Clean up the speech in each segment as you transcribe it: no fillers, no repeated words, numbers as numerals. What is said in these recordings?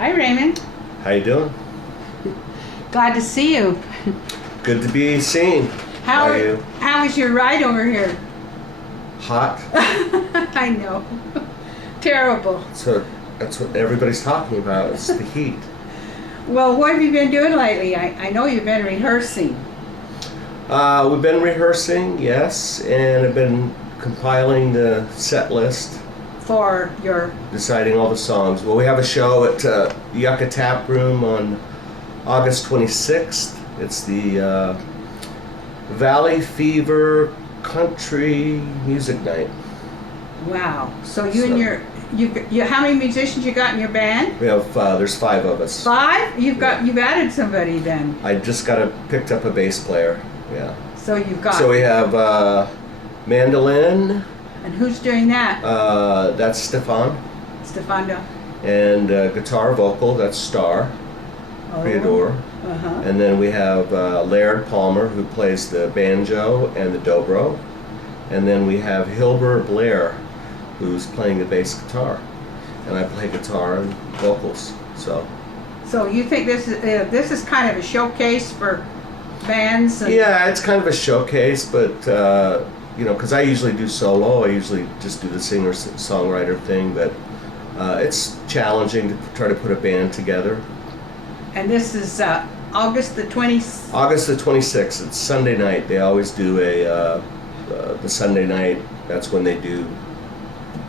Hi, Raymond. How you doing? Glad to see you. Good to be seen. How are you? How was your ride over here? Hot. I know. Terrible. So that's what everybody's talking about. It's the heat. Well, what have you been doing lately? I know you've been rehearsing. We've been rehearsing, yes, and I've been compiling the set list. For your... Deciding all the songs. Well, we have a show at Yucca Tap Room on August 26th. It's the Valley Fever Country Music Night. Wow. So and you how many musicians you got in your band? We have there's 5 of us. 5? You've added somebody then. I just picked up a bass player. Yeah. So you've got. So we have mandolin. And who's doing that? That's Stefan. Stefano. And guitar vocal, that's Star. Priador. Uh-huh. And then we have Laird Palmer, who plays the banjo and the dobro. And then we have Hilbert Blair, who's playing the bass guitar. And I play guitar and vocals. So you think this is kind of a showcase for bands? Yeah, it's kind of a showcase, but because I usually do solo, I usually just do the singer-songwriter thing, but it's challenging to try to put a band together. And this is August the 20th? August the 26th. It's Sunday night. They always do the Sunday night. That's when they do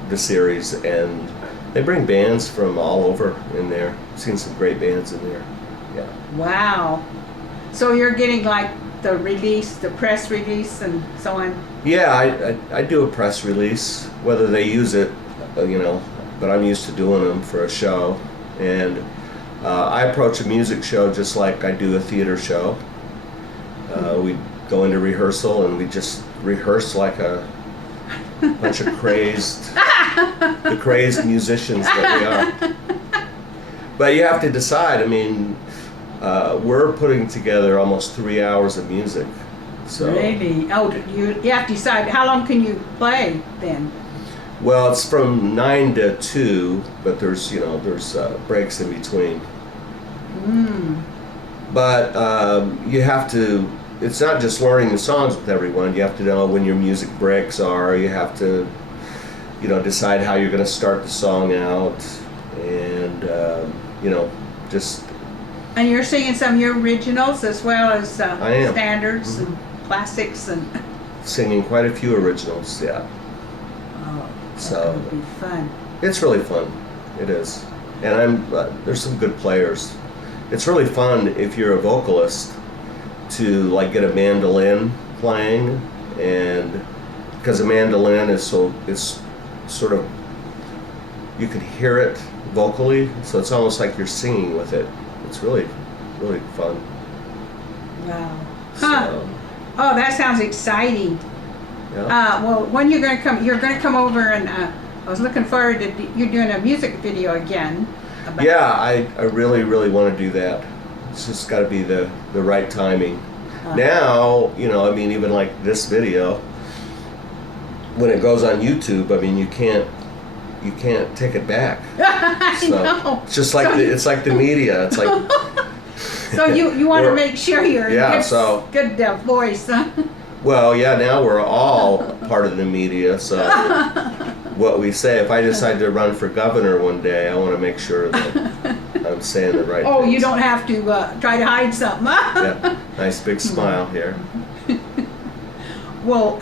the series, and they bring bands from all over in there. I've seen some great bands in there. Yeah. Wow. So you're getting like the release, the press release, and so on? Yeah, I do a press release, whether they use it, but I'm used to doing them for a show. And I approach a music show just like I do a theater show. We go into rehearsal and we just rehearse like a bunch of crazed musicians that we are. But you have to decide. I mean, we're putting together almost 3 hours of music. So really? Oh, you have to decide how long can you play then? Well, it's from 9 to 2, but there's breaks in between. But you have to. It's not just learning the songs with everyone. You have to know when your music breaks are. You have to, decide how you're going to start the song out, and just. And you're singing some of your originals as well as standards Mm-hmm. and classics and. Singing quite a few originals, yeah. Oh, so that would be fun. It's really fun. It is, and there's some good players. It's really fun if you're a vocalist to get a mandolin playing, and because a mandolin is sort of, you can hear it vocally, so it's almost like you're singing with it. It's really, really fun. Wow. Huh. So, oh, that sounds exciting. yeah. Well, when you're going to come over, and I was looking forward to you doing a music video again. Yeah, I really, really want to do that. It's just got to be the right timing. Now, even like this video, when it goes on YouTube, you can't take it back. I know. It's just like it's like the media. It's like. So you want to make sure you're good voice, huh? Well, yeah. Now we're all part of the media, so. What we say, if I decide to run for governor one day, I want to make sure that I'm saying the right things. You don't have to try to hide something. Yeah, nice big smile here. Well,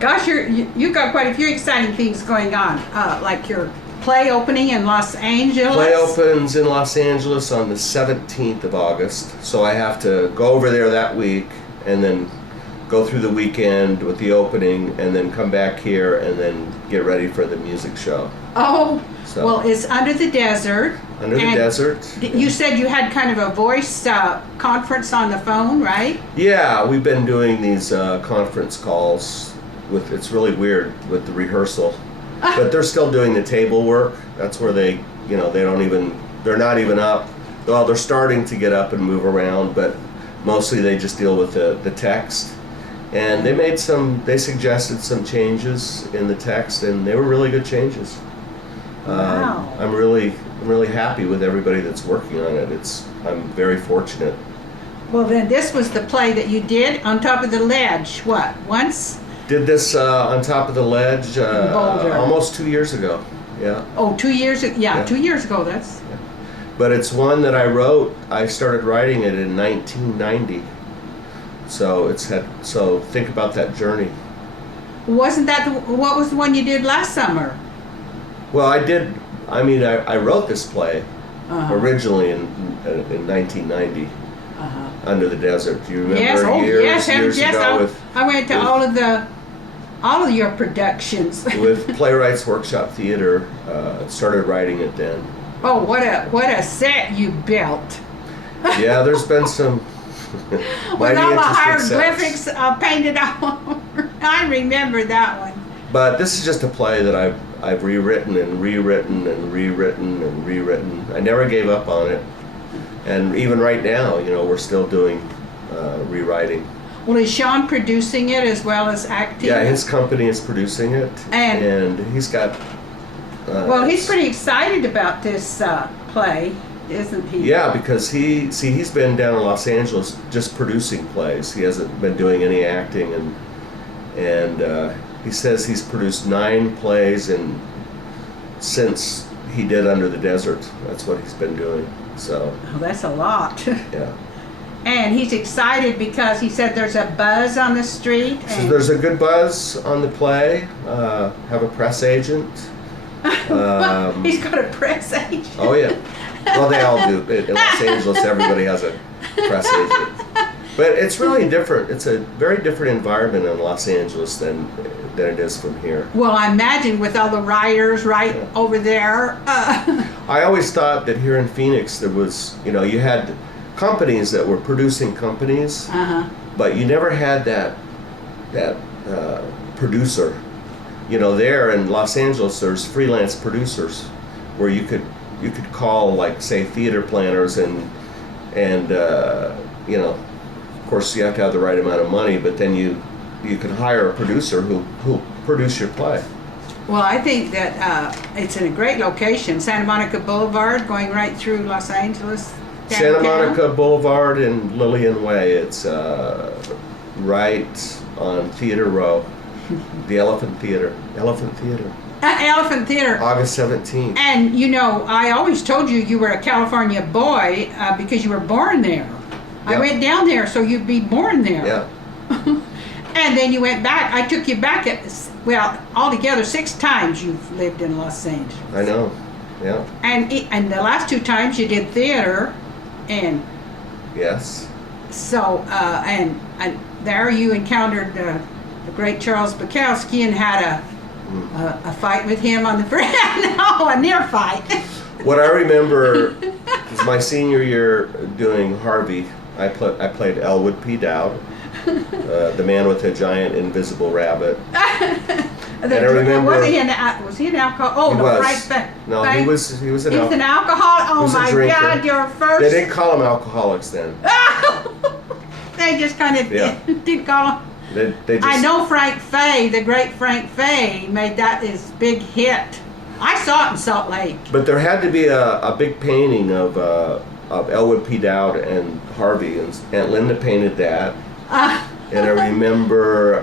gosh, you've got quite a few exciting things going on, like your play opening in Los Angeles. Play opens in Los Angeles on the 17th of August, so I have to go over there that week and then go through the weekend with the opening, and then come back here and then get ready for the music show. Oh, so. Well, it's Under the Desert. Under the Desert. You said you had kind of a voice conference on the phone, right? Yeah, we've been doing these conference calls. It's really weird with the rehearsal, but they're still doing the table work. That's where they're not even up. Well, they're starting to get up and move around, but mostly they just deal with the text. And they suggested some changes in the text, and they were really good changes. Wow. I'm really I'm really happy with everybody that's working on it. I'm very fortunate. Well, then this was the play that you did on top of the ledge. What, once? Did this on top of the ledge Boulder. almost 2 years ago. Yeah. Oh, 2 years. Yeah, Yeah. 2 years ago. That's. Yeah. But it's one that I wrote. I started writing it in 1990. So so think about that journey. Wasn't that what was the one you did last summer? Well, I wrote this play Uh-huh. originally in 1990. Uh-huh. Under the Desert. Do you remember Yes, oh years yes, ago I went to all of your productions. with Playwrights Workshop Theater? Started writing it then. Oh, what a set you built. Yeah, there's been some With mighty all the interesting hieroglyphics sets. painted all over. I remember that one. But this is just a play that I've rewritten and rewritten and rewritten and rewritten. I never gave up on it, and even right now, we're still doing rewriting. Well, is Sean producing it as well as acting? Yeah, his company is producing it, And he's got. well, he's pretty excited about this play, isn't he? Yeah, because he's been down in Los Angeles just producing plays. He hasn't been doing any acting, and he says he's produced 9 plays since he did Under the Desert. That's what he's been doing. So. Oh, that's a lot. Yeah. And he's excited because he said there's a buzz on the street. So there's a good buzz on the play. Have a press agent. He's got a press agent. Oh yeah. Well, they all do. In Los Angeles, everybody has a press agent. But it's really different. It's a very different environment in Los Angeles than it is from here. Well, I imagine with all the writers over there. I always thought that here in Phoenix there was, you had companies that were producing companies, but you never had that producer. There in Los Angeles, there's freelance producers where you could call, like, say, theater planners and of course you have to have the right amount of money, but then you could hire a producer who'll produce your play. Well, I think that it's in a great location, Santa Monica Boulevard, going right through Los Angeles. Santa downtown. Monica Boulevard and Lillian Way. It's right on Theater Row. The Elephant Theater. Elephant Theater. August 17th. And I always told you were a California boy because you were born there. I Yep. went down there, so you'd be born there. Yeah. And then you went back. I took you back altogether 6 times you've lived in Los Angeles. I know. Yeah. And the last 2 times you did theater, and Yes. so and there you encountered the great Charles Bukowski and had a fight with him on the no, a near fight. What I remember is my senior year doing Harvey. I played Elwood P. Dowd, the man with a giant invisible rabbit. And I remember. Was he an alcohol? Oh, He no, was. right. No, he was an He's an alcoholic. He Oh was a my drinker. God, your first. They didn't call them alcoholics then. They just kind of Yeah. did call him. They just. I know Frank Fay, the great Frank Fay, made that his big hit. I saw it in Salt Lake. But there had to be a big painting of Elwood P. Dowd and Harvey, and Aunt Linda painted that. And I remember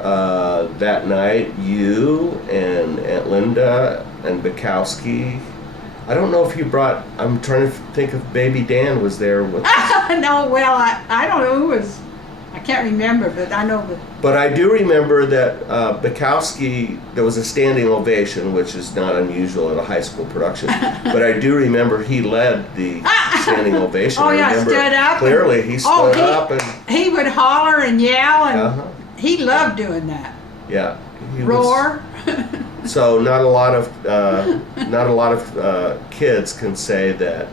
that night, you and Aunt Linda and Bukowski. I don't know if you brought. I'm trying to think if Baby Dan was there with. No, well, I don't know who was. I can't remember, but I know that. But I do remember that Bukowski, there was a standing ovation, which is not unusual at a high school production. But I do remember he led the standing ovation. Oh, I yeah, remember stood up. clearly. He stood up and He would holler and yell, and Uh-huh. he loved doing that. yeah, he Roar. So not a lot of kids can say that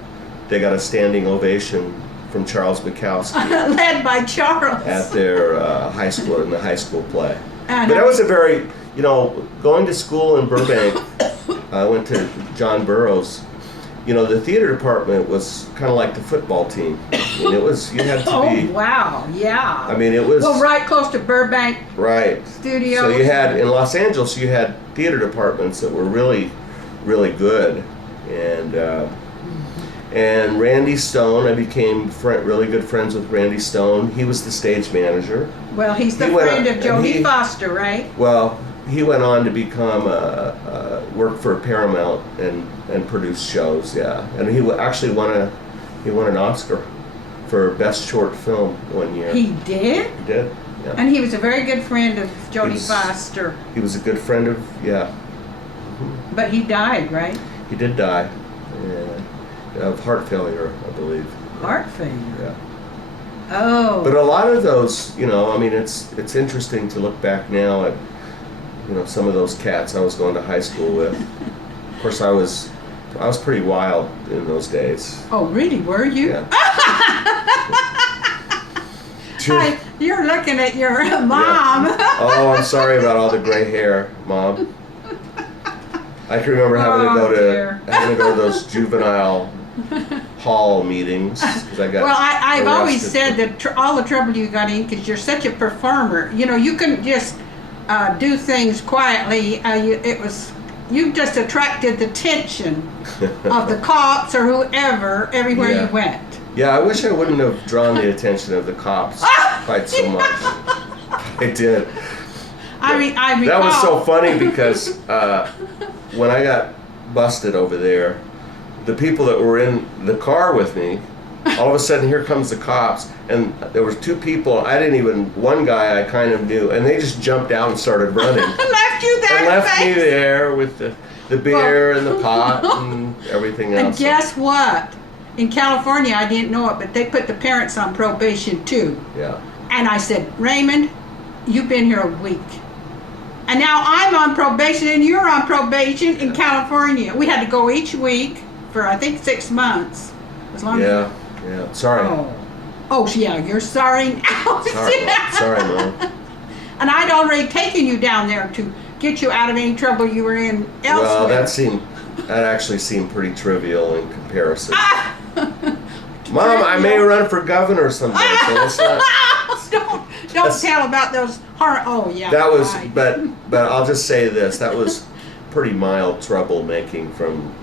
they got a standing ovation from Charles Bukowski Led by Charles. at their high school in the high school play. And But that was a very, going to school in Burbank. I went to John Burroughs. The theater department was kind of like the football team. I mean, you had to Oh, be. wow, yeah. I mean, it was Well, right close to Burbank right. Studios. So you had in Los Angeles, you had theater departments that were really, really good, and And Randy Stone, I became really good friends with Randy Stone. He was the stage manager. Well, he's the friend of Jodie Foster, right? Well, he went on to become work for Paramount and produce shows. Yeah, and he actually won an Oscar for best short film one year. He did. He did. Yeah. And he was a very good friend of Jodie Foster. He was a good friend of But he died, right? He did die of heart failure, I believe. Heart failure. Yeah. Oh. But a lot of those, I mean, it's interesting to look back now at, some of those cats I was going to high school with. Of course, I was pretty wild in those days. Oh, really? Were you? Yeah. Hi, you're looking at your mom. Yeah. Oh, I'm sorry about all the gray hair, Mom. I can remember having to go to those juvenile hall meetings because I got. Well, I've always said for... that all the trouble you got in because you're such a performer. You couldn't just do things quietly. You just attracted the attention of the cops or whoever everywhere you went. Yeah, I wish I wouldn't have drawn the attention of the cops quite so much. I did. I recall. That was so funny because when I got busted over there, the people that were in the car with me, all of a sudden here comes the cops, and there was two people, one guy I kind of knew, and they just jumped out and started running. Left you there. And left me there with the beer and the pot and everything else. And guess what? In California, I didn't know it, but they put the parents on probation too. Yeah. And I said, Raymond, you've been here a week. And now I'm on probation and you're on probation in California. We had to go each week for, I think, 6 months. As long as... Yeah. Sorry. Oh, yeah, you're sorry now. Sorry, Mom. And I'd already taken you down there to get you out of any trouble you were in elsewhere. Well, that actually seemed pretty trivial in comparison. Mom, I may run for governor someday, so let's not... Don't tell about those That was, but I'll just say this, that was pretty mild troublemaking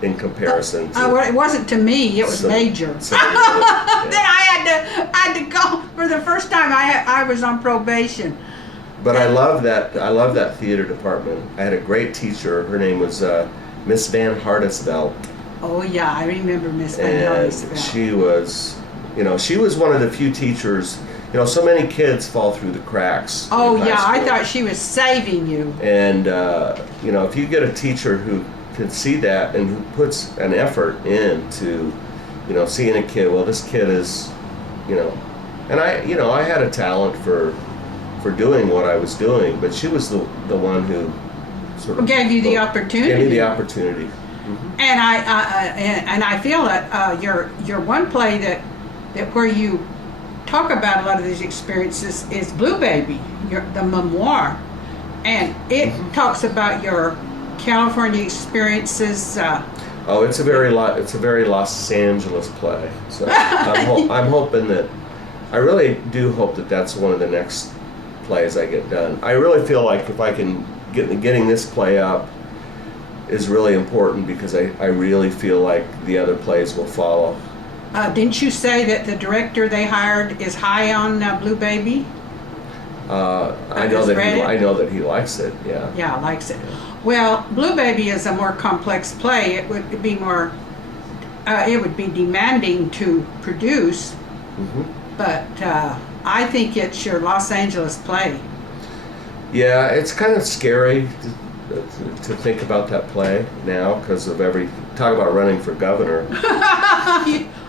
in comparison to... it wasn't to me, it was major. Then I had to go for the first time I was on probation. But I love that theater department. I had a great teacher, her name was Miss Van Hardesveld. Oh yeah, I remember Miss Van Hardesveld. And she was one of the few teachers. So many kids fall through the cracks. Oh yeah, I thought she was saving you. And if you get a teacher who can see that and who puts an effort into, seeing a kid. Well, this kid is, and I had a talent for doing what I was doing, but she was the one who sort of gave you the opportunity. Gave me the opportunity. Mm-hmm. And I feel that your one play that where you talk about a lot of these experiences is Blue Baby, the memoir, and it talks about your California experiences. It's a very Los Angeles play. So I'm hoping that I really do hope that that's one of the next plays I get done. I really feel like if I can getting this play up is really important because I really feel like the other plays will follow. Didn't you say that the director they hired is high on Blue Baby? I know that he likes it. Yeah. Yeah, likes it. Well, Blue Baby is a more complex play. It would be more. It would be demanding to produce. Mm-hmm. But I think it's your Los Angeles play. Yeah, it's kind of scary to think about that play now because of talk about running for governor.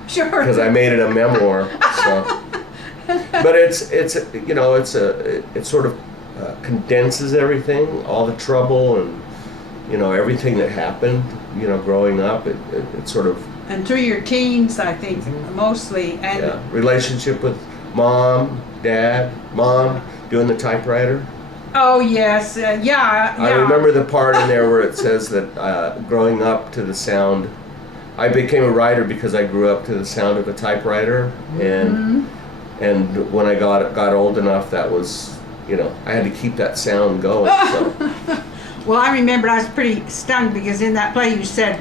Sure. Because I made it a memoir. So. But it sort of condenses everything, all the trouble and everything that happened, growing up. It sort of. And through your teens, I think mostly. And relationship with mom, dad, mom doing the typewriter. Oh yes, yeah. I remember the part in there where it says that growing up to the sound. I became a writer because I grew up to the sound of a typewriter, and when I got old enough, that was, I had to keep that sound going. So. Well, I remember I was pretty stunned because in that play you said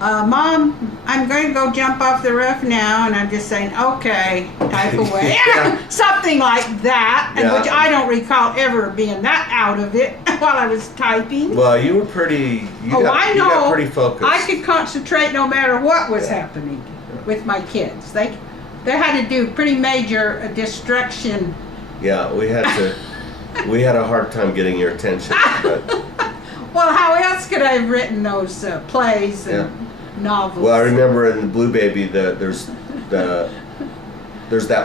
Mom, I'm going to go jump off the roof now, and I'm just saying, okay, type away. Yeah. Something like that, and Yeah. which I don't recall ever being that out of it while I was typing. Well, you were pretty. You Oh, got, I You know. got pretty focused. I could concentrate no matter what was Yeah. happening with my kids. They had to do pretty major distraction. Yeah, we had to. We had a hard time getting your attention. But, Well, how else could I have written those plays and novels? well, I remember in Blue Baby there's that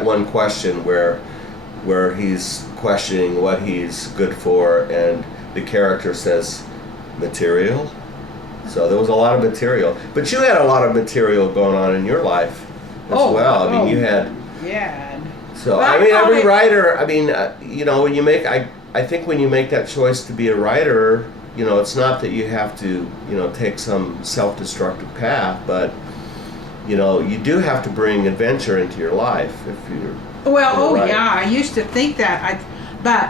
one question where he's questioning what he's good for, and the character says material. So there was a lot of material, but you had a lot of material going on in your life as well. I mean, you had. Yeah. So But I mean, call every it- writer. I mean, when you make, I think when you make that choice to be a writer, it's not that you have to, take some self-destructive path, but you do have to bring adventure into your life if you're. Well, gonna write. yeah, I used to think that. But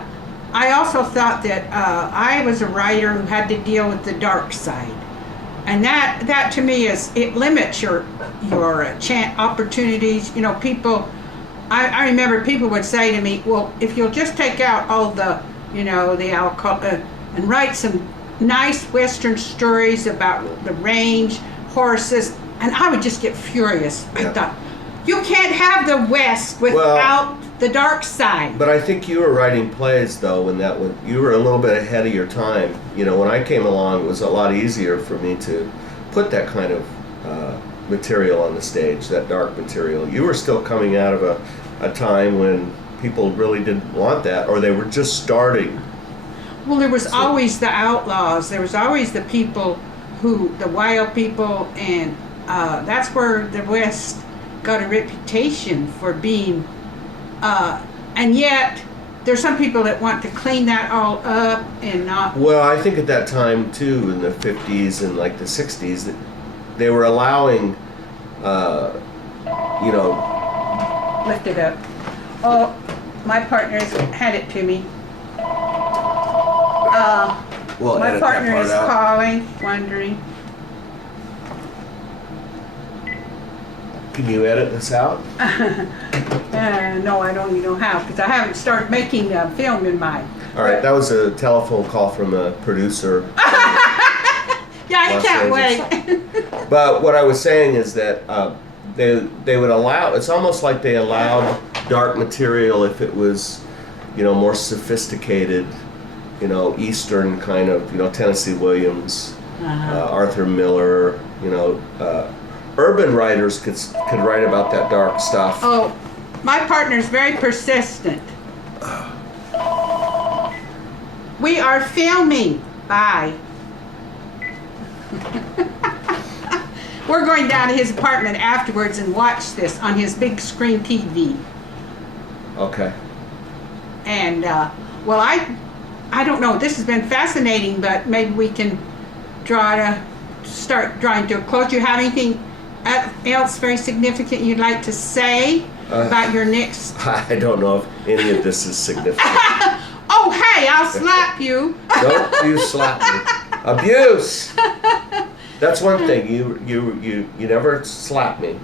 I also thought that I was a writer who had to deal with the dark side, and that to me it limits your opportunities. People. I remember people would say to me, "Well, if you'll just take out all the alcohol and write some nice Western stories about the range, horses," and I would just get furious. Yeah. I thought, you can't have the West without the dark side. But I think you were writing plays though when you were a little bit ahead of your time. When I came along, it was a lot easier for me to put that kind of material on the stage, that dark material. You were still coming out of a time when people really didn't want that, or they were just starting. Well, there was always the outlaws. There was always the people the wild people, and that's where the West got a reputation for being. And yet, there's some people that want to clean that all up and not. Well, I think at that time too, in the 50s and like the 60s, that they were allowing, Lift it up. Oh, my partner's had it to me. Well, My edit that partner part is out. calling, wondering. Can you edit this out? No, I don't even know how, because I haven't started making film in mine. All right, that was a telephone call from a producer. Yeah, I Los can't Angeles. wait. But what I was saying is that they would allow. It's almost like they allowed dark material if it was, more sophisticated, Eastern kind of, Tennessee Williams, Arthur Miller, urban writers could write about that dark stuff. Oh, my partner's very persistent. We are filming. Bye. We're going down to his apartment afterwards and watch this on his big screen TV. Okay. And, well, I don't know. This has been fascinating, but maybe we can start drawing to a close. Do you have anything else very significant you'd like to say about your next? I don't know if any of this is significant. Oh, hey, I'll slap you. Don't you slap me. Abuse. That's one thing. You never slap me.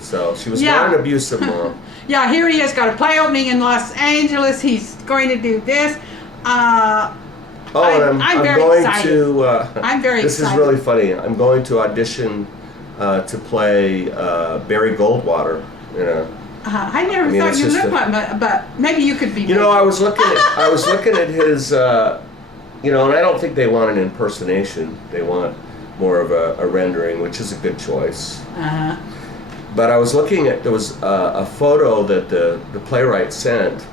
So she was not an abusive mom. Yeah, here he is, got a play opening in Los Angeles. He's going to do this. I'm very going excited. to. I'm very This excited. is really funny. I'm going to audition to play Barry Goldwater. I never thought it's you just looked like, but maybe you could be. I was looking at his. And I don't think they want an impersonation. They want more of a rendering, which is a good choice. But I was looking at, there was a photo that the playwright sent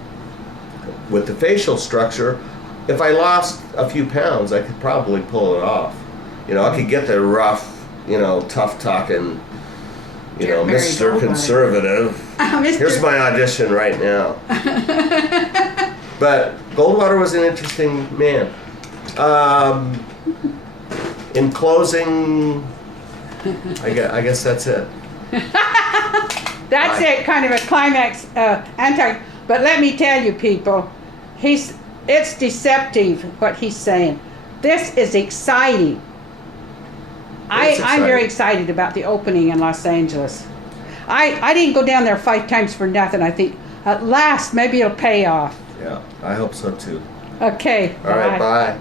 with the facial structure. If I lost a few pounds, I could probably pull it off. I could get the rough, tough talking, Mr. Conservative. Here's my audition right now. But Goldwater was an interesting man. In closing, I guess that's it. That's it, kind of a climax but let me tell you people, it's deceptive what he's saying. This is exciting. I'm very excited about the opening in Los Angeles. I didn't go down there 5 times for nothing. I think at last maybe it'll pay off. Yeah, I hope so too. Okay. All right, bye.